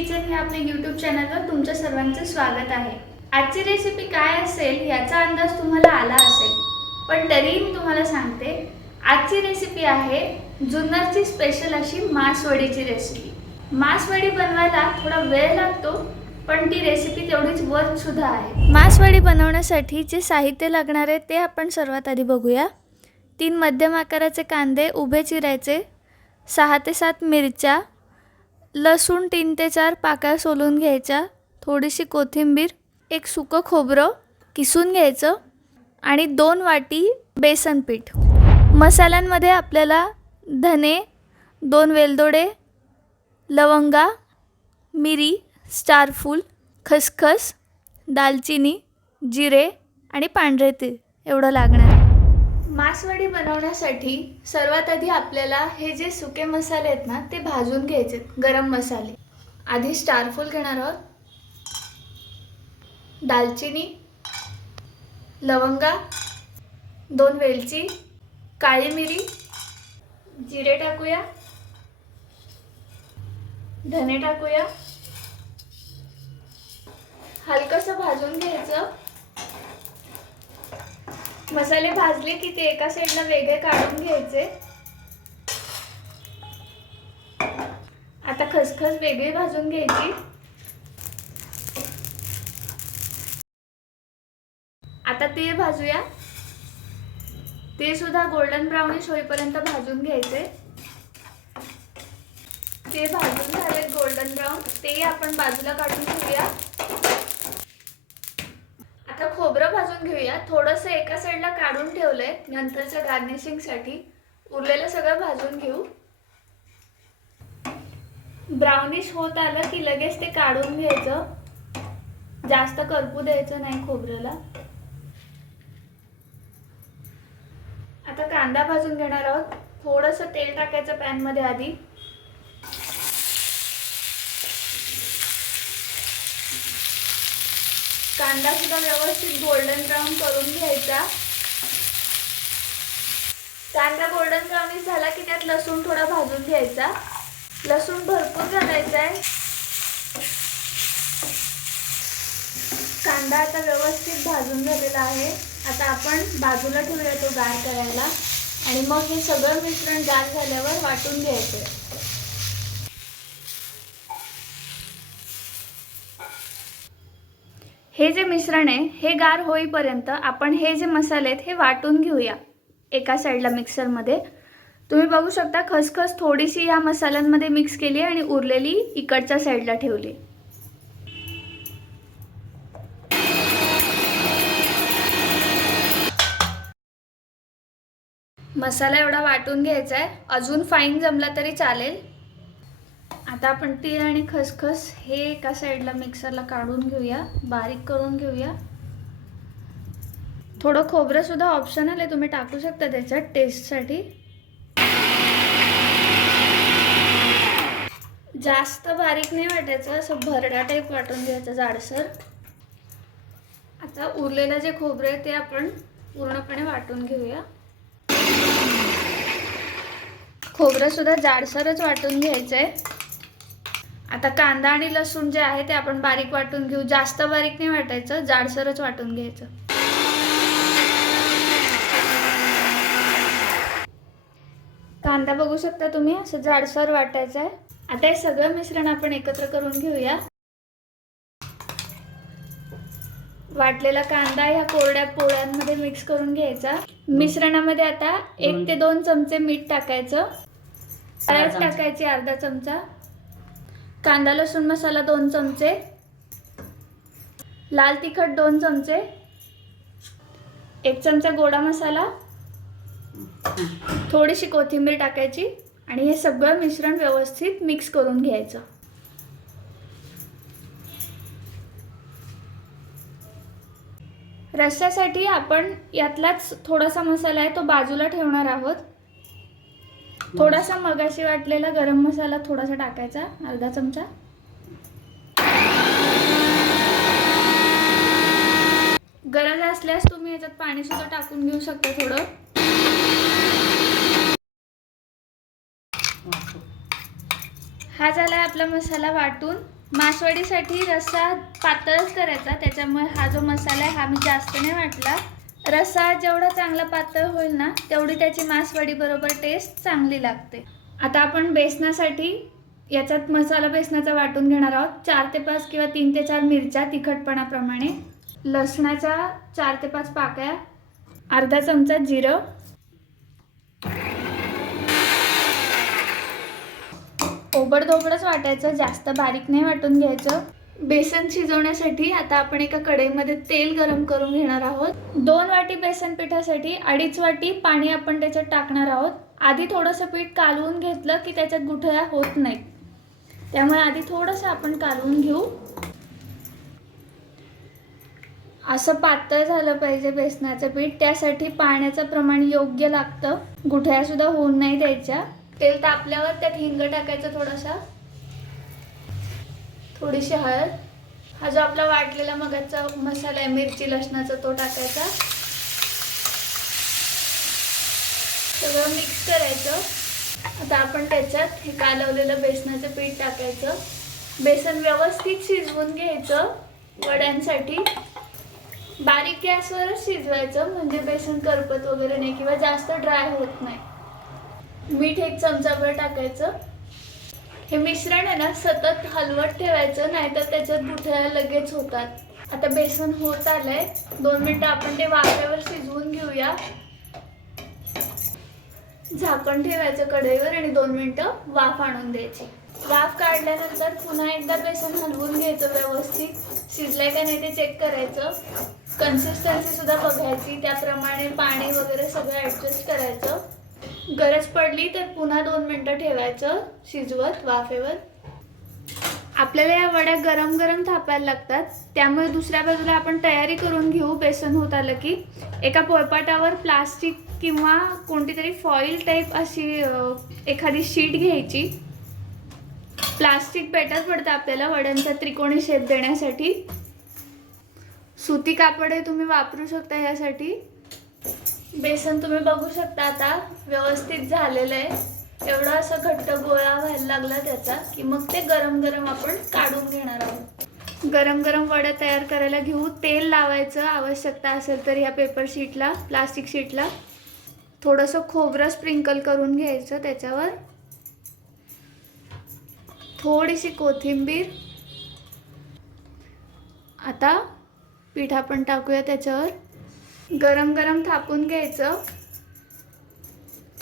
Kitchen या आपल्या YouTube चॅनलवर तुमच्या सर्वांचं स्वागत आहे। आजची रेसिपी काय असेल याचा अंदाज तुम्हाला आला असेल, पण तरीही मी तुम्हाला सांगते। आजची रेसिपी आहे जुन्नरची स्पेशल अशी मासवडीची रेसिपी। मासवडी बनवायला थोडा वेळ लागतो, पण ती रेसिपी तेवढीच वर्थ सुद्धा आहे। मासवडी बनवण्यासाठी जे साहित्य लागणार आहे ते आपण सर्वात आधी बघूया। 3 मध्यम आकाराचे कांदे उभे चिरायचे, 6 ते 7 मिरच्या, लसूण 3 ते 4 पाकळ्या सोलून घ्यायच्या, थोडीशी कोथिंबीर, एक सुकं खोबरं किसून घ्यायचं आणि 2 वाटी बेसन पीठ। मसाल्यांमध्ये आपल्याला धने, 2 वेलदोडे, लवंगा, मिरी, स्टारफूल, खसखस, दालचिनी, जिरे आणि पांढरे तीळ एवढं लागणार आहे। मासवडी बनवण्यासाठी सर्वात आधी आपल्याला हे जे सुके मसाले आहेत ना ते भाजून घ्यायचे। गरम मसाले आधी स्टारफूल घेणार आहोत, दालचिनी, लवंगा, 2 वेलची, काळी मिरी, जिरे टाकूया, धने टाकूया, हलकसं भाजून घ्यायचं। मसाले भाजले की ते एका साईडला वेगळे काढून घ्यायचे। आता खसखस वेगळी भाजून घ्यायची। आता तीळ भाजूया, ते सुद्धा गोल्डन ब्राउनिश होईपर्यंत भाजून घ्यायचे। ते भाजून झाले गोल्डन ब्राउन, ते आपण बाजूला काढून ठेवूया। आता खोबरं भाजून घेऊया, थोडंसं एका साईडला काढून ठेवलंय नंतरच्या गार्निशिंगसाठी। उरलेलं सगळं भाजून घेऊ। ब्राउनिश होत आलं की लगेच ते काढून घ्यायचं, जास्त करपू द्यायचं नाही खोबऱ्याला। आता कांदा भाजून घेणार आहोत, थोडंसं तेल टाकायचं पॅन मध्ये आधी। कांदा सुद्धा व्यवस्थित गोल्डन ब्राउन करून घ्यायचा। कांदा गोल्डन ब्राउनिश झाला की त्यात लसूण थोडा भाजून घ्यायचा। लसूण भरपूर घालायचा आहे। कांदा आता व्यवस्थित भाजून झालेला आहे। आता आपण बाजूला ठेवूया तो गार करायला आणि मग हे सगळं मिश्रण गार झाल्यावर वाटून घ्यायचं। हे जे मिश्रण आहे हे गार होईपर्यंत आपण हे जे मसाले आहेत हे वाटून घेऊया एका साईडला मिक्सर मध्ये। तुम्ही बघू शकता खसखस थोडीशी या मसाल्यांमध्ये मिक्स केली आणि उरलेली इकडच्या साईडला ठेवली। मसाला एवढा वाटून घ्यायचा आहे, अजून फाईन जमला तरी चालेल। आता आपण तीळ आणि खसखस हे एका साईडला मिक्सरला काढून घेऊया, बारीक करून घेऊया। थोडं खोबरं सुद्धा ऑप्शनल आहे, तुम्ही टाकू शकता त्याच्यात टेस्टसाठी। जास्त बारीक नाही वाटायचं, असं भरडा टाईप वाटून घ्यायचं जाडसर। आता उरलेलं जे खोबरं आहे ते आपण पूर्णपणे वाटून घेऊया। खोबरं सुद्धा जाडसरच वाटून घ्यायचंय। आता कांदा आणि लसूण जे आहे ते आपण बारीक वाटून घेऊ, जास्त बारीक नाही वाटायचं, जाडसरच वाटून घ्यायचं। कांदा बघू शकता तुम्ही असं जाडसर वाटायचं आहे। आता हे सगळं मिश्रण आपण एकत्र करून घेऊया। वाटलेला कांदा ह्या कोरड्या पोळ्यांमध्ये मिक्स करून घ्यायचा। मिश्रणामध्ये आता 1 ते 2 चमचे मीठ टाकायचं, हळद टाकायची अर्धा चमचा, कांदा लसूण मसाला 2 चमचे, लाल तिखट 2 चमचे, 1 चमचा गोडा मसाला, थोडीशी कोथिंबीर टाकायची आणि हे सगळं मिश्रण व्यवस्थित मिक्स करून घ्यायचं। रस्स्यासाठी आपण यातलाच थोडासा मसाला आहे तो बाजूला ठेवणार आहोत। थोडासा मगाशी वाटलेला गरम मसाला थोडासा टाकायचा, अर्धा चमचा। गरज असल्यास तुम्ही याच्यात पाणी सुद्धा टाकून घेऊ शकता थोडं। हा झाला आपला मसाला वाटून। मासवडीसाठी रस्सा पातळच करायचा, त्याच्यामुळे हा जो मसाला आहे हा मी जास्त नाही वाटला. रस्सा जेवढा चांगला पातळ होईल ना तेवढी त्याची मासवडी बरोबर टेस्ट चांगली लागते. आता आपण बेसनासाठी याच्यात मसाला बेसनाचा वाटून घेणार आहोत. 4 ते 5 किंवा 3 ते 4 मिरच्या तिखटपणाप्रमाणे, लसणाच्या 4 ते 5 पाकळ्या, अर्धा चमचा जिरं, ओबडधोबडच वाटायचं, जास्त बारीक नाही वाटून घ्यायचं. बेसन शिजवण्यासाठी आता आपण एका कढईमध्ये तेल गरम करून घेणार आहोत. 2 वाटी बेसन पिठासाठी 2.5 वाटी पाणी आपण त्याच्यात टाकणार आहोत. आधी थोडंसं पीठ कालवून घेतलं की त्याच्यात गुठळ्या होत नाहीत, त्यामुळे आधी थोडंसं आपण कालवून घेऊ. असं पातळ झालं पाहिजे बेसनाचं पीठ, त्यासाठी पाण्याचं प्रमाण योग्य लागतं, गुठळ्या सुद्धा होऊन नाही द्यायच्या. तेल तापल्यावर त्यात हिंग टाकायचं, थोडीशी हळद, हा जो आपला वाटलेला मगाचा मसाला आहे मिरची लसणाचा तो टाकायचा, सगळं मिक्स करायचं. आता आपण त्याच्यात हे कालवलेलं बेसनाचं पीठ टाकायचं. बेसन व्यवस्थित शिजवून घ्यायचं. वड्यांसाठी बारीक गॅसवरच शिजवायचं, म्हणजे बेसन करपत वगैरे नाही किंवा जास्त ड्राय होत नाही. मीठ 1 चमचाभर टाकायचं. हे मिश्रण आहे ना सतत हलवत ठेवायचं, नाहीतर त्याच्यात गुठळ्या लगेच होतात. आता बेसन होत आलंय, 2 मिनिटं आपण ते वाफेवर शिजवून घेऊया. झाकण ठेवायचं कढईवर आणि 2 मिनिटं वाफ आणून द्यायची. वाफ काढल्यानंतर पुन्हा एकदा बेसन हलवून घ्यायचं, व्यवस्थित शिजलंय का नाही ते चेक करायचं. कन्सिस्टन्सी सुद्धा बघायची, त्याप्रमाणे पाणी वगैरे सगळं ॲडजस्ट करायचं. गरज पडली तर पुन्हा 2 मिनिटं ठेवायचं शिजवत वाफेवर. आपल्याला या वड्या गरम गरम थापायला लागतात, त्यामुळे दुसऱ्या बाजूला आपण तयारी करून घेऊ. बेसन होत आलं की एका पोळपाटावर प्लास्टिक किंवा कोणती तरी फॉईल टाईप अशी एखादी शीट घ्यायची. प्लास्टिक बेटर पडतं आपल्याला वड्यांचा त्रिकोणी शेप देण्यासाठी. सुती कापड हे तुम्ही वापरू शकता यासाठी. बेसन तुम्ही बघू शकता आता व्यवस्थित झालेलं आहे. एवढा असं घट्ट गोळा व्हायला लागला त्याचा की मग ते गरम गरम आपण काढून घेणार आहोत. गरम गरम वड्या तयार करायला घेऊ. तेल लावायचं आवश्यकता असेल तर ह्या पेपर शीटला, प्लास्टिक शीटला. थोडंसं खोबरं स्प्रिंकल करून घ्यायचं त्याच्यावर, थोडीशी कोथिंबीर. आता पीठ आपण टाकूया त्याच्यावर. गरम गरम थापून घ्यायचं.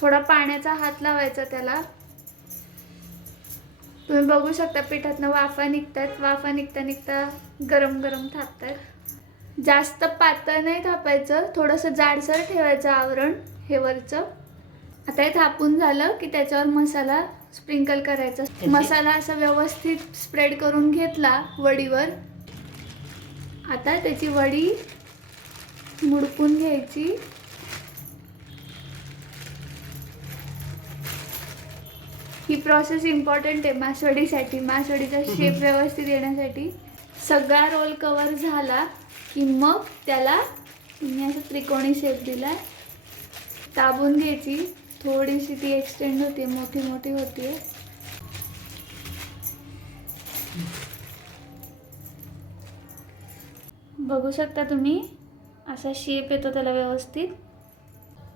थोडा पाण्याचा हात लावायचा त्याला. तुम्ही बघू शकता पिठातनं वाफा निघतात. वाफा निघता गरम गरम थापतात. जास्त पातळ नाही थापायचं, थोडंसं जाडसर ठेवायचं आवरण हे वरचं. आता हे थापून झालं की त्याच्यावर मसाला स्प्रिंकल करायचा. मसाला असा व्यवस्थित स्प्रेड करून घेतला वडीवर. आता त्याची वडी मुडपून घ्यायची. ही प्रोसेस इम्पॉर्टंट आहे मासवडीसाठी, मासवडीचा शेप व्यवस्थित येण्यासाठी. सगळा रोल कवर झाला की मग त्याला मी असं त्रिकोणी शेप दिला. दाबून घ्यायची, थोडीशी ती एक्सटेंड होते, मोठी मोठी होते. बघू शकता तुम्ही असा शेप येतो त्याला व्यवस्थित.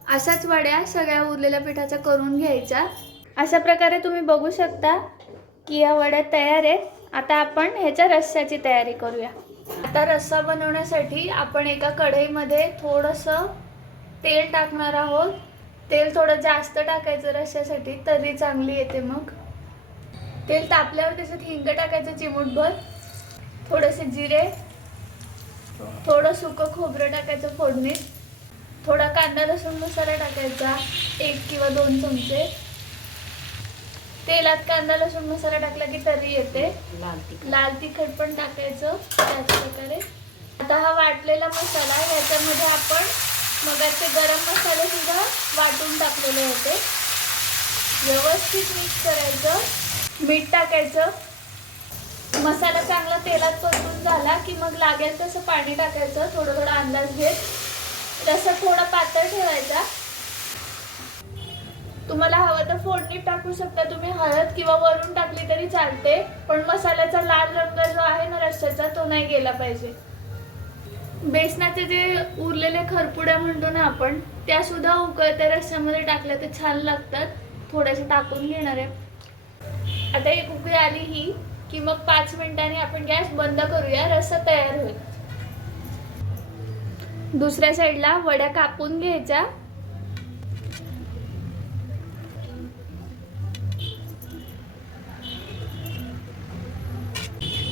अशाच वड्या सगळ्या उरलेल्या पिठाच्या करून घ्यायच्या. अशा प्रकारे तुम्ही बघू शकता की या वड्या तयार आहेत. आता आपण ह्याच्या रस्स्याची तयारी करूया. आता रस्सा बनवण्यासाठी आपण एका कढईमध्ये थोडंसं तेल टाकणार आहोत. तेल थोडं जास्त टाकायचं रस्स्यासाठी, तरी चांगली येते. मग तेल तापल्यावर त्याच्यात हिंग टाकायचं चिमूटभर, थोडेसे जिरे, थोडं सुकं खोबरं टाकायचं फोडणीत, थोडा कांदा लसूण मसाला टाकायचा 1 किंवा 2 चमचे. तेलात कांदा लसूण मसाला टाकला की तरी येते. लाल तिखट पण टाकायचं त्याच प्रकारे. आता हा वाटलेला मसाला, ह्याच्यामध्ये आपण मगाचे गरम मसाले सुद्धा वाटून टाकलेले होते. व्यवस्थित मिक्स करायचं. मीठ टाकायचं. मसाला चांगला तेलात परतून झाला की मग लागेल तसं पाणी टाकायचं, थोडं थोडं अंदाज घेत. रस्सा थोडा पातळ ठेवायचा. तुम्हाला हवं तर फोडणीत टाकू शकता तुम्ही हळद किंवा वरून टाकली तरी चालते, पण मसाल्याचा लाल रंग जो आहे ना रस्स्याचा तो नाही गेला पाहिजे. बेसनाचे जे उरलेले खरपुड्या म्हणतो ना आपण, त्या सुद्धा उकळत्या रस्स्यामध्ये टाकल्या तर छान लागतात. थोडेसे टाकून घेणार आहे. आता एक उकळी आली ही की मग 5 मिनिटांनी आपण गॅस बंद करूया, रस्सा तयार होईल. दुसऱ्या साईडला वड्या कापून घ्यायच्या.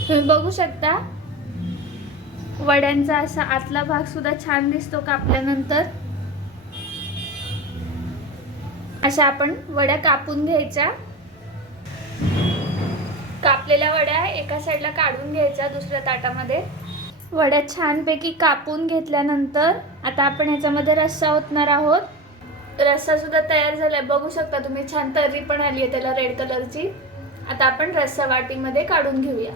तुम्ही बघू शकता वड्यांचा असा आतला भाग सुद्धा छान दिसतो कापल्यानंतर. अशा आपण वड्या कापून घ्यायच्या. कापलेल्या वड्या एका साईडला काढून घ्यायच्या दुसऱ्या ताटामध्ये. वड्या छानपैकी कापून घेतल्यानंतर आता आपण याच्यामध्ये रस्सा ओतणार आहोत. रस्सा सुद्धा तयार झालाय, बघू शकता तुम्ही. छान तर्री पण आली आहे त्याला रेड कलरची. आता आपण रस्सा वाटीमध्ये काढून घेऊया.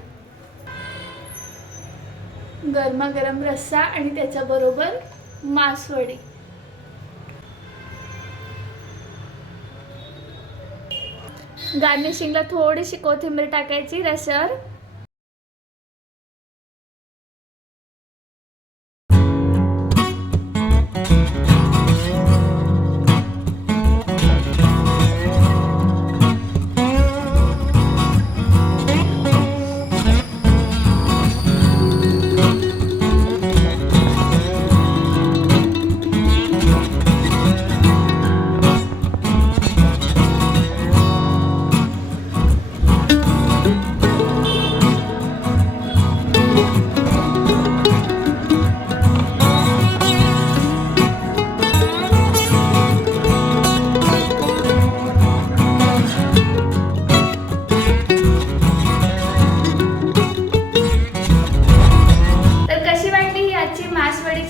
गरमागरम रस्सा आणि त्याच्याबरोबर मासवडी. गार्निशिंगला थोडीशी कोथिंबीर टाकायची रस्स्यावर.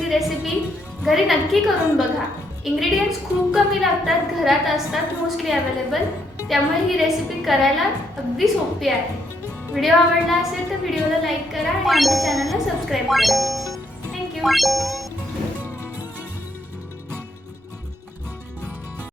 रेसिपी घरी नक्की करून बघा. इंग्रेडिएंट्स खूप कमी लागतात, घरात असतात, मोस्टली अवेलेबल. त्यामुळे ही रेसिपी करायला अगदी सोपी आहे. व्हिडिओ आवडला असेल तर व्हिडिओला लाईक करा आणि आमच्या चॅनलला सबस्क्राईब करा. थँक्यू.